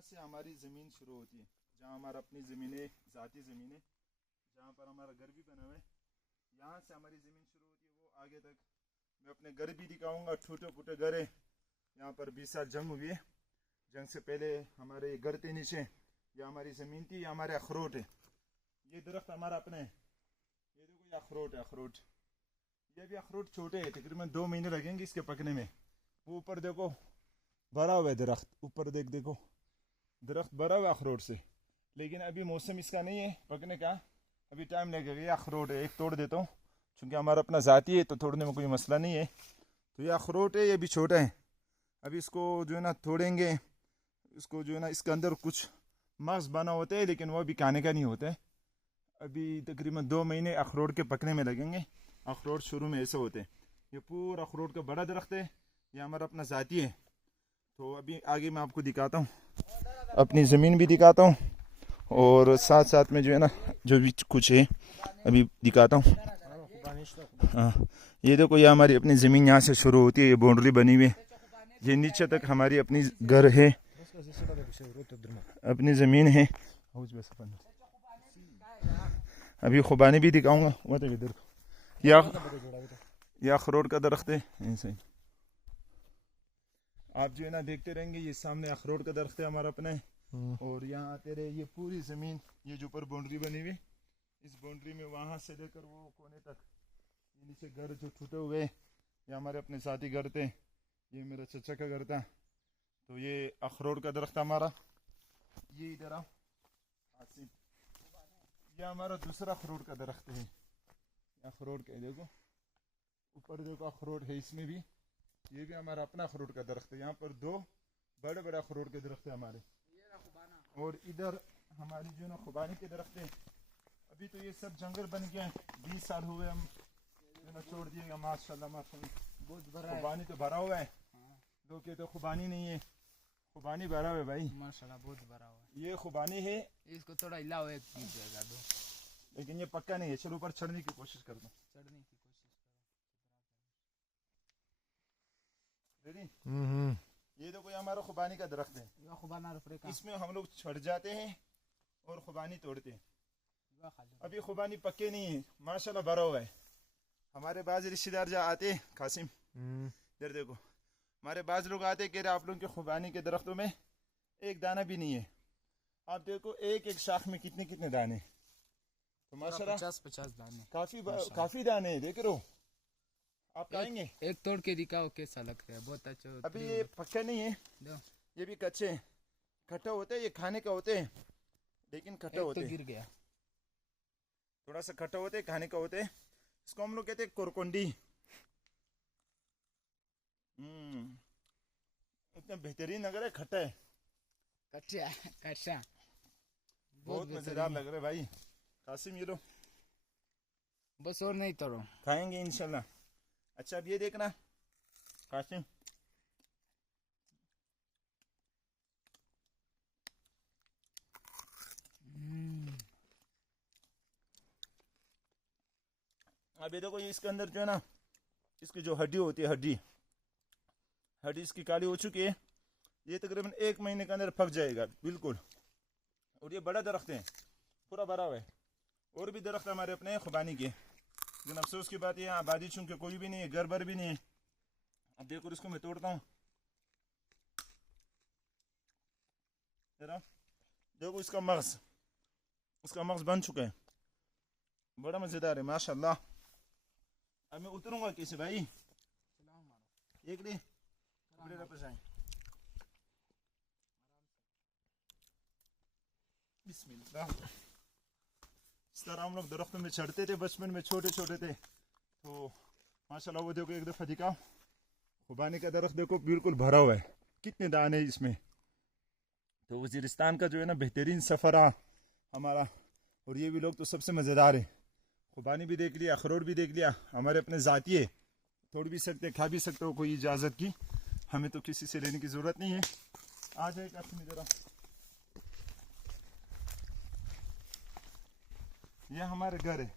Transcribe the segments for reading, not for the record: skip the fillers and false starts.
यहाँ से हमारी ज़मीन शुरू होती है, जहाँ हमारा अपनी ज़मीनें ज़ाती ज़मीनें, जहाँ पर हमारा घर भी बना हुआ है, यहाँ से हमारी ज़मीन शुरू होती है वो आगे तक। मैं अपने घर भी दिखाऊंगा, छोटे छोटे घर है यहाँ पर। 20 साल जंग हुई है, जंग से पहले हमारे घर थे नीचे, ये हमारी ज़मीन थी, ये हमारे अखरोट है। ये दरख्त हमारा अपना है, ये देखो ये अखरोट है, अखरोट। ये भी अखरोट छोटे हैं, तकरीबन 2 महीने लगेंगे इसके पकने में। वो ऊपर देखो भरा हुआ है दरख्त, ऊपर देखो दरख्त भरा हुआ अखरोट से, लेकिन अभी मौसम इसका नहीं है पकने का, अभी टाइम लगेगा। ये अखरोट है, एक तोड़ देता हूँ क्योंकि हमारा अपना ज़ाती है तो तोड़ने में कोई मसला नहीं है। तो ये अखरोट है, ये भी छोटा है। अभी इसको जो है ना तोड़ेंगे, इसको जो है ना इसके अंदर कुछ मग्ज़ बना होता है, लेकिन वो अभी खाने का नहीं होता है। अभी तकरीबन 2 महीने अखरोट के पकने में लगेंगे। अखरोट शुरू में ऐसे होते हैं। ये पूरा अखरोट का बड़ा दरख्त है, ये हमारा अपना ज़ाती है। तो अभी आगे मैं आपको दिखाता हूँ, अपनी ज़मीन भी दिखाता हूँ और साथ साथ में जो है ना जो भी कुछ है अभी दिखाता हूँ। हाँ, ये देखो ये हमारी अपनी ज़मीन यहाँ से शुरू होती है, ये बाउंड्री बनी हुई है, ये नीचे तक हमारी अपनी घर है, अपनी ज़मीन है। अभी खुबानी भी दिखाऊंगा। यह अखरोट का दरख्त है, ऐसे आप जो है ना देखते रहेंगे। ये सामने अखरोट का दरख्त है हमारा अपने, और यहाँ आते रहे। ये पूरी ज़मीन, ये जो ऊपर बाउंड्री बनी हुई, इस बाउंड्री में वहाँ से लेकर वो कोने तक ये नीचे घर जो टूटे हुए, ये हमारे अपने साथी घर थे, ये मेरा चचा का घर था। तो ये अखरोट का दरख्त हमारा, ये इधर आओ आसिम, ये हमारा दूसरा अखरोट का दरख्त है। अखरोट का देखो ऊपर देखो अखरोट है इसमें भी, ये भी हमारा अपना अखरोट का दरख्त है। यहाँ पर 2 बड़े बड़े अखरोट के दरख्त है हमारे, और इधर हमारी जो ना खुबानी के दरख्त है। अभी तो ये सब जंगल बन गया है, 20 साल हुए हम जो ना छोड़ दिएगा। माशाल्लाह माशाल्लाह बहुत भरा, खुबानी तो भरा हुआ है। लोग कहते खुबानी नहीं है, खुबानी भरा हुआ है भाई, माशाल्लाह बहुत भरा हुआ है। ये खुबानी है, इसको थोड़ा हिलाओ, एक जगह दो, लेकिन ये पक्का नहीं है। चलो ऊपर चढ़ने की कोशिश करता हूँ, चढ़ने की कोशिश करो। ये देखो ये हमारा खुबानी का दरख्त है, इसमें हम लोग चढ़ जाते हैं और खुबानी तोड़ते हैं। अभी खुबानी पक्के नहीं है, माशाल्लाह भरा हुआ है। हमारे बाज रिश्तेदार जो आते हैं, कासिम इधर देखो, हमारे बाज लोग आते कह रहे आप लोगों के खुबानी के दरख्तों में एक दाना भी नहीं है। आप देखो एक एक शाख में कितने कितने दाने, तो माशाल्लाह 50-50 दाने, काफी दाने देख रहे हो। आप खाएंगे? एक तोड़ के दिखाओ कैसा लगता है, बहुत अच्छा। अभी ये पक्का नहीं है, ये भी कच्चे हैं, खट्टा होते हैं, ये खाने का होते हैं, लेकिन खट्टा होते हैं। गिर गया, थोड़ा सा खट्टा होते हैं, खाने का होते हैं। इसको हम लोग कहते हैं कोरकोंडी। इतना बेहतरीन लग रहा है, खट्टा है, कच्चा बहुत मजेदार लग रहा है भाई। कासिम ये लो, बस और नहीं तोड़ो, खाएंगे इंशाल्लाह। अच्छा अब ये देखना कासिम, अब ये देखो ये इसके अंदर जो है ना, इसकी जो हड्डी होती है, हड्डी इसकी काली हो चुकी है। ये तकरीबन 1 महीने के अंदर पक जाएगा बिल्कुल। और ये बड़ा दरख्त है, पूरा भरा हुआ है। और भी दरख्त हमारे अपने खुबानी के, लेकिन अफसोस की बात है यहाँ आबादी चूंकि कोई भी नहीं है, घर भर भी नहीं है। अब देखो इसको मैं तोड़ता हूँ, देखो इसका मग्ज़ बन चुका है, बड़ा मज़ेदार है माशाल्लाह। अब मैं उतरूंगा कैसे भाई, एक लिए बिस्मिल्लाह। इस तरह हम लोग दरख्तों में चढ़ते थे बचपन में, छोटे छोटे थे। तो माशाल्लाह वो देखो एक दफ़ा दिखाओ, खुबानी का दरख्त देखो बिल्कुल भरा हुआ है, कितने दाने हैं इसमें। तो वज़ीरिस्तान का जो है ना बेहतरीन सफ़र रहा हमारा, और ये भी लोग तो सबसे मज़ेदार है। खुबानी भी देख लिया, अखरोट भी देख लिया, हमारे अपने ज़ाती है, तोड़ भी सकते, खा भी सकते हो, कोई इजाज़त की हमें तो किसी से लेने की ज़रूरत नहीं है। आ जाए कासिम ज़रा, यह हमारे घर है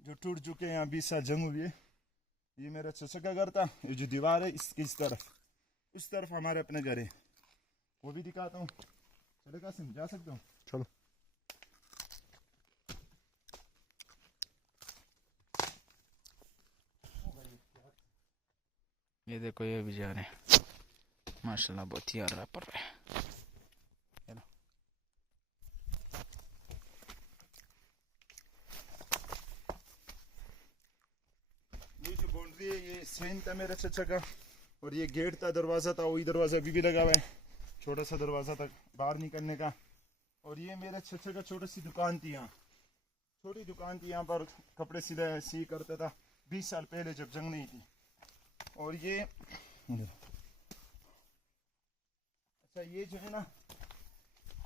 जो टूट चुके हैं, यहाँ 20 साल जंग हुई है। ये मेरा चचा का घर था, ये जो दीवार है इसकी इस तरफ हमारे अपने घर है, वो भी दिखाता हूँ। चले कासिम, जा सकते हो? चलो। ये देखो ये भी जा रहे हैं माशाल्लाह, बहुत ही हरा पड़ रहा है। चलो ये जो बाउंड्री है ये सेन था मेरा चचा का, और ये गेट था, दरवाज़ा था, वही दरवाज़ा अभी भी लगा हुआ है, छोटा सा दरवाज़ा था बाहर निकलने का। और ये मेरे चचा का छोटी सी दुकान थी, यहाँ छोटी दुकान थी, यहाँ पर कपड़े सी करता था 20 साल पहले जब जंग नहीं थी। और ये अच्छा ये जो है ना,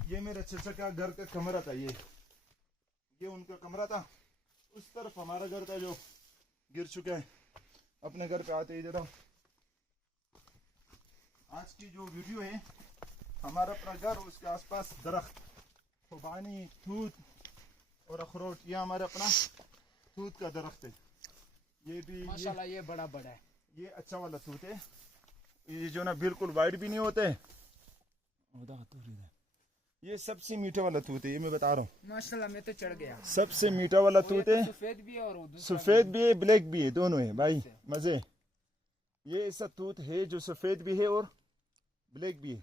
ये मेरे चचा का घर का कमरा था, ये उनका कमरा था। उस तरफ हमारा घर था जो गिर चुका है। अपने घर पे आते ही जरा आज की जो वीडियो है, हमारा अपना घर, उसके आसपास दरख्त, खुबानी, तूत और अखरोट, ये हमारे अपना तूत का दरख्त है। ये भी माशाल्लाह ये बड़ा बड़ा है। ये अच्छा वाला तूत है, ये जो ना बिल्कुल वाइट भी नहीं होते, ये सबसे मीठा वाला तूत है, ये मैं बता रहा हूँ। माशाल्लाह मैं तो चढ़ गया। सबसे मीठा वाला तूत है, सफेद भी है और सफेद भी है, ब्लैक भी है, दोनों है भाई, मजे। ये ऐसा तूत है जो सफेद भी है और ब्लैक भी है।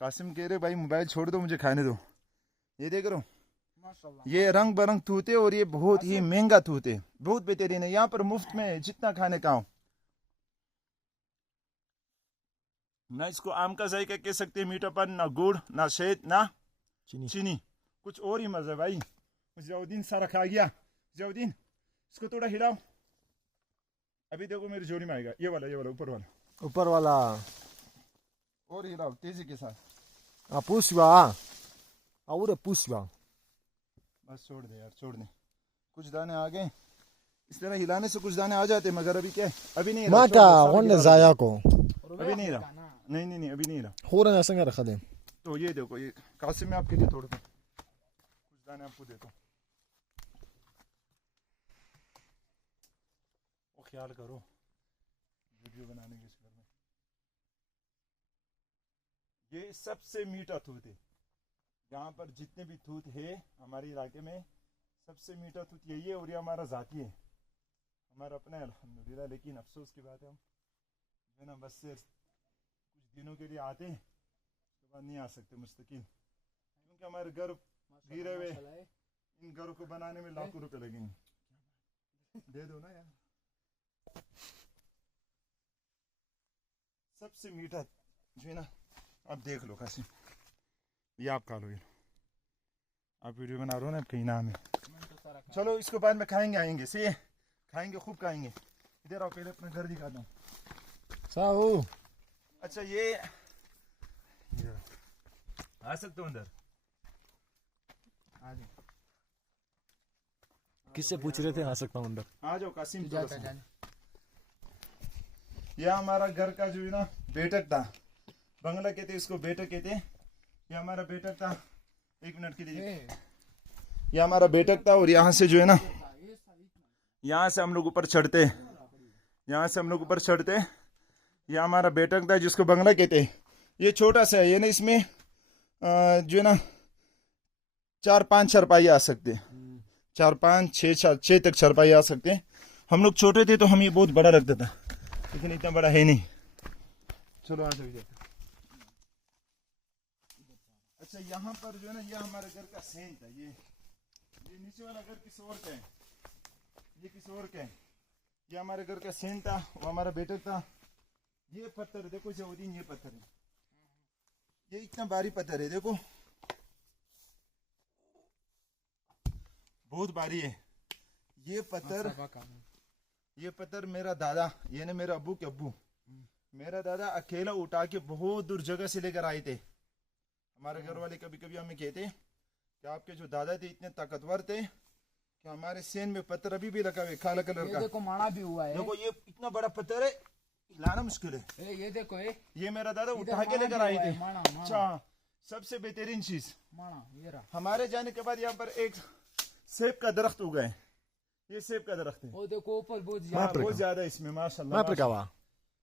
कासिम कह रहे भाई मोबाइल छोड़ दो, मुझे खाने दो। ये देख रहे हो, माशाल्लाह ये रंग बरंग तूत है और ये बहुत ही महंगा तूत है, बहुत बेहतरीन है। यहाँ पर मुफ्त में जितना खाने का हो ना, इसको आम का जायका कह सकते हैं, मीठापन, ना गुड़, ना शहद, ना चीनी। चीनी, कुछ और ही मजा है भाई। जयाउद्दीन सारा खा गया। जयाउद्दीन इसको थोड़ा हिलाओ, अभी देखो मेरी जोड़ी में आएगा। ये वाला ऊपर वाला, ऊपर वाला और हिलाओ तेजी के साथ। पूछवा और पूछवा, बस छोड़ दे यार, छोड़ दे। कुछ दाने आ गए, इस तरह हिलाने से कुछ दाने आ जाते, मगर अभी क्या है, अभी नहीं हिला, माका छोड़ दे, वन सारा जायाको हिला। अभी नहीं हिला, नहीं अभी नहीं हिला। हो रहा है संग खदे। तो ये देखो, ये कासिम में आपके लिए तोड़ दो, कुछ दाने आपको देता हूँ। वो ख्याल करो वीडियो बनाने के चक्कर में। ये सबसे मीठा तूत है, यहाँ पर जितने भी तूत है हमारे इलाके में, सबसे मीठा तूत यही है। और ये हमारा जाती है, हमारा अपना है अल्हम्दुलिल्लाह। लेकिन अफसोस की बात है, हम जो है ना बस से कुछ दिनों के लिए आते हैं, उसके बाद नहीं आ सकते मुस्तकिल, क्योंकि हमारे घर गिरे हुए, इन घरों को बनाने में लाखों रुपए लगेंगे। दे दो ना यार। सबसे मीठा जो है ना, अब देख लो कासिम, ये आप खा लो, ये आप वीडियो बना रहे हो ना, आपका इनाम है। चलो इसको बाद में खाएंगे, आएंगे से खाएंगे, खूब खाएंगे। इधर आओ, पहले अपना घर दिखाता हूँ। साहू अच्छा ये आ सकते हो अंदर, आ जाओ। किससे पूछ रहे थे? आ सकता हूँ अंदर। आ जाओ कासिम। यह हमारा घर का जो है ना बेटक था, बंगला कहते इसको, बेटक कहते। ये हमारा बेटक था, 1 मिनट के लिए। ये हमारा बेटक था, और यहाँ से जो है ना, यहाँ से हम लोग ऊपर चढ़ते, यहाँ से हम लोग ऊपर चढ़ते। ये हमारा बेटक था जिसको बंगला कहते। ये छोटा सा है, ये ना इसमें जो है ना 4-5 चारपाई आ सकते, 4-5-6 तक चारपाई आ सकते हैं। हम लोग छोटे थे तो हम ये बहुत बड़ा रखते था, लेकिन इतना बड़ा है नहीं। चलो आ जाओ। अच्छा यहाँ पर जो है ना, ये हमारे घर का सेन था। ये नीचे वाला घर किसी और का है, ये किसी और का है। ये हमारे घर का सेन था, वो हमारा बेटा था। ये पत्थर देखो जयाउद्दीन, ये पत्थर है, ये इतना भारी पत्थर है, देखो बहुत भारी है ये पत्थर मेरा दादा, ये ना मेरा अब्बू के अब्बू, मेरा दादा अकेला उठा के बहुत दूर जगह से लेकर आए थे। हमारे घर वाले कभी कभी हमें कहते कि आपके जो दादा थे इतने ताकतवर थे कि हमारे सेन में पत्थर अभी भी लगा हुआ काला कलर का। देखो माना भी हुआ है। देखो ये इतना बड़ा पत्थर है, लाना मुश्किल है। ये देखो ये मेरा दादा उठा के लेकर आए थे। अच्छा सबसे बेहतरीन चीज, ये रहा। हमारे जाने के बाद यहाँ पर एक सेब का दरख्त उगा है। ये सेब का दरख्त है। वो देखो ऊपर बहुत ज्यादा इसमें माशाल्लाह।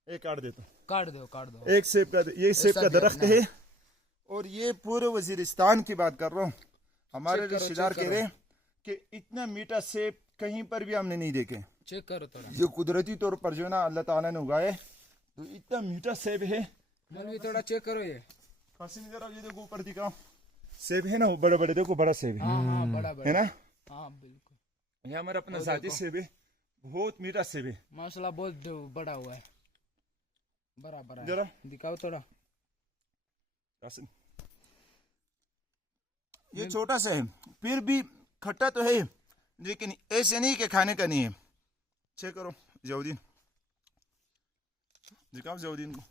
एक काट देता हूँ। काट दो काट दो। एक सेब का, ये सेब का ऐसा दरख्त देखना है और ये पूरे वजीरिस्तान की बात कर रहा हूँ। हमारे चेक करो, रिश्तेदार चेक कह रहे हैं कि इतना मीठा सेब कहीं पर भी हमने नहीं देखे। चेक करो थोड़ा। ये कुदरती तौर पर जो है ना अल्लाह ताला ने उगाए, तो इतना मीठा सेब है। मौलवी थोड़ा चेक करो ये। कासिम जरा ये देखो ऊपर दिखाओ, सेब है ना वो बड़े बड़े, देखो बड़ा सेब है, हाँ बड़ा है बड़ा। ना। हाँ बिल्कुल, ये हमारा अपना वो जाती देखो। सेब है, बहुत मीठा सेब है। माशाल्लाह बहुत बड़ा हुआ है, बड़ा बड़ा है। जरा दिखाओ थोड़ा। कासिम, ये छोटा सा है फिर भी खट्टा तो है, लेकिन ऐसे नहीं कि खाने का नहीं है। चेक करो जऊदीन, दिखाओ जऊदीन को।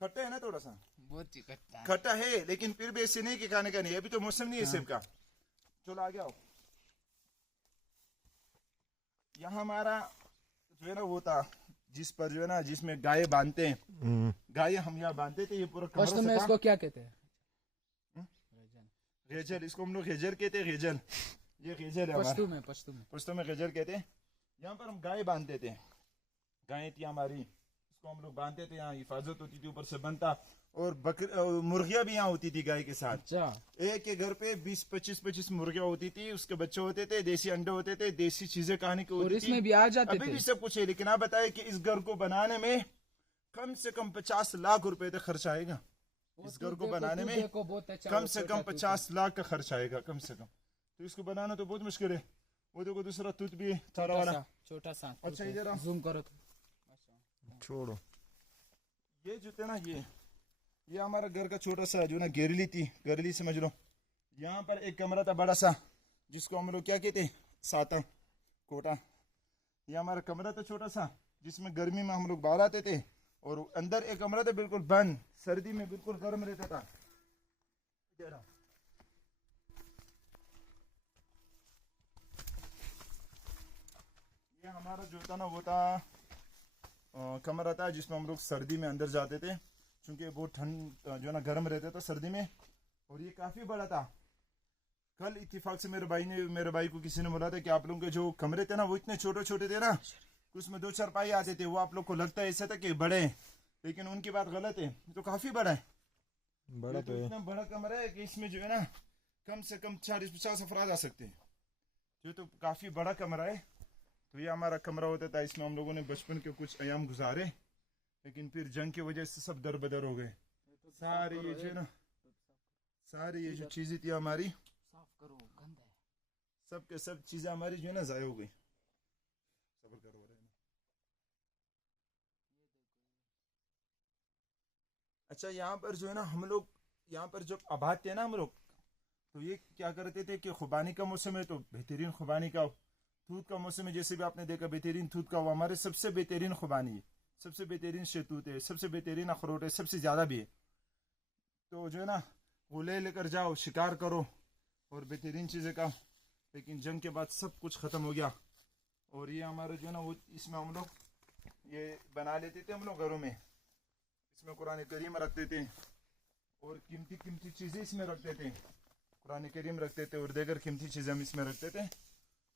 खट्टा है ना थोड़ा सा, बहुत ही खट्टा है। खट्टा है लेकिन फिर भी ऐसे नहीं कि खाने का नहीं है। अभी तो मौसम नहीं है सेब का। चलो आगे आओ। यहाँ हमारा जो है ना वो था जिस पर जो है ना जिसमें गाय बांधते हैं, गाय हम यहाँ बांधते थे। ये पूरा फर्स्ट कमरा में सा था। इसको क्या कहते हैं? गेजर, इसको हम लोग गेजर कहते हैं, गेजर। ये गेजर है हमारा, पश्तू में, पश्तू में। पुश्तों में गेजर कहते हैं। यहाँ पर हम गाय बांधते थे, गाय थी हमारी, इसको हम लोग बांधते थे। यहाँ हिफाजत होती थी, ऊपर से बनता। और मुर्गियां भी यहाँ होती थी गाय के साथ। अच्छा, एक के घर पे 20-25 मुर्गियां होती थी, उसके बच्चे होते थे, देसी अंडे होते थे, देसी चीजें खाने की और होती थी। इसमें भी आ जाते अभी थे। भी सब कुछ है, लेकिन आप बताए कि इस घर को बनाने में कम से कम 50 लाख रुपए तक खर्च आएगा। इस घर को बनाने में देखो बहुत अच्छा, कम से कम 50 लाख का खर्च आएगा, कम से कम। तो इसको बनाना तो बहुत मुश्किल है। वो देखो दूसरा तूत भी है, तारा वाला। छोटा सा। अच्छा इधर आओ। जूम करो तो। छोड़ो। ये जो थे ना, ये हमारा घर का छोटा सा जो ना गेरली थी, गेरली समझ लो। यहाँ पर एक कमरा था बड़ा सा, जिसको हम लोग क्या कहते, साता कोटा। ये हमारा कमरा था छोटा सा, जिसमें गर्मी में हम लोग बाहर आते थे। और अंदर एक कमरा था बिल्कुल बंद, सर्दी में बिल्कुल गर्म रहता था। इधर आओ। ये हमारा जो था ना वो था कमरा था, जिसमें हम लोग सर्दी में अंदर जाते थे, क्योंकि बहुत ठंड जो ना गर्म रहता था सर्दी में। और ये काफी बड़ा था। कल इत्तेफाक से मेरे भाई को किसी ने बोला था कि आप लोगों के जो कमरे थे ना वो इतने छोटे छोटे थे ना, उसमें 2 चारपाई आते थे। वो आप लोग को लगता है ऐसा था कि बड़े हैं, लेकिन उनकी बात गलत है। तो काफी बड़ा है, बड़ा तो इतना बड़ा कमरा है कि इसमें जो है ना कम से कम 40-50 अफराद आ सकते हैं। ये तो काफी बड़ा कमरा है। तो ये हमारा कमरा होता था, इसमें हम लोगों ने बचपन के कुछ अयाम गुजारे, लेकिन फिर जंग की वजह से सब दर बदर हो गए। सारे ये जो है ना, सारी ये जो चीजें थी हमारी, साफ करो, गंदा है। सब के सब चीजें हमारी जो है ना जाया हो गई। सब्र करो रहना। अच्छा, यहाँ पर जो है ना हम लोग, यहाँ पर जब आबाद थे ना हम लोग, तो ये क्या करते थे कि खुबानी का मौसम है तो बेहतरीन खुबानी का, दूध का मौसम है जैसे भी आपने देखा बेहतरीन दूध का, वो हमारे सबसे बेहतरीन खुबानी है, सबसे बेहतरीन शहतूत है, सबसे बेहतरीन अखरोट है, सबसे ज़्यादा भी है। तो जो है ना वो लेकर जाओ, शिकार करो और बेहतरीन चीज़ें का। लेकिन जंग के बाद सब कुछ ख़त्म हो गया। और ये हमारा जो है ना वो, इसमें हम लोग ये बना लेते थे हम लोग घरों में। इसमें कुरान करीम रखते थे और कीमती कीमती चीज़ें इसमें रखते थे, कुरान करीम रखते थे और देगर कीमती चीज़ें हम इसमें रखते थे।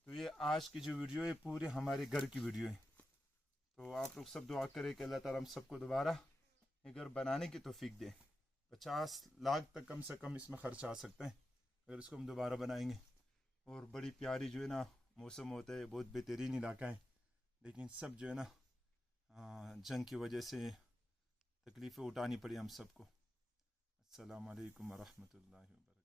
तो ये आज की जो वीडियो है पूरे हमारे घर की वीडियो है। तो आप लोग सब दुआ करें कि अल्लाह ताला हम सबको दोबारा ये घर बनाने की तौफीक दे। 50 लाख तक कम से कम इसमें खर्चा आ सकता है अगर इसको हम दोबारा बनाएंगे। और बड़ी प्यारी जो है ना मौसम होता है, बहुत बेहतरीन इलाका है, लेकिन सब जो है ना जंग की वजह से तकलीफ़ें उठानी पड़ी हम सबको। अस्सलाम वालेकुम वरहमतुल्लाहि वबरकातुहू।